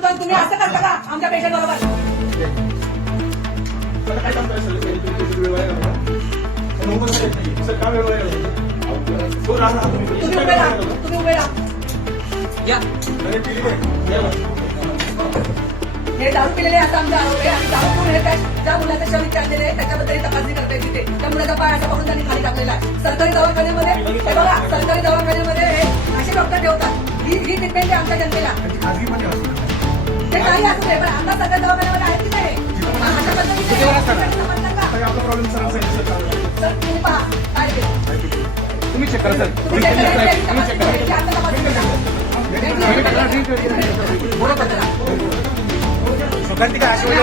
म्हणतो तुम्ही असं करता का आमच्या पेशंट बरोबर? तुम्ही उभे राहा, तुम्ही उभे राहा. हे दारू पिलेले असं आमचा आरोप आहे आणि दारू पिऊन हे ज्या मुलाचा शरीर काढलेले आहे त्याच्याबद्दल तपासणी करताय तिथे. त्या मुलाचा पाय असा पकडून त्यांनी खाली टाकलेला आहे. सरकारी दवाखान्यामध्ये हे बघा, सरकारी दवाखान्यामध्ये हे असे डॉक्टर ठेवतात. ही ट्रीटमेंट आहे आमच्या जनतेला. ते काही असू दे पण आमचा सरकारी दवाखान्यामध्ये आहेत की नाही अशा पद्धतीने सर तुम्ही पहा काय ते. तुम्ही चेक करा सर. तुम्ही check करा, तुम्ही check करा. आता तपासणी करा. सुगंधी काय अशी तुम्ही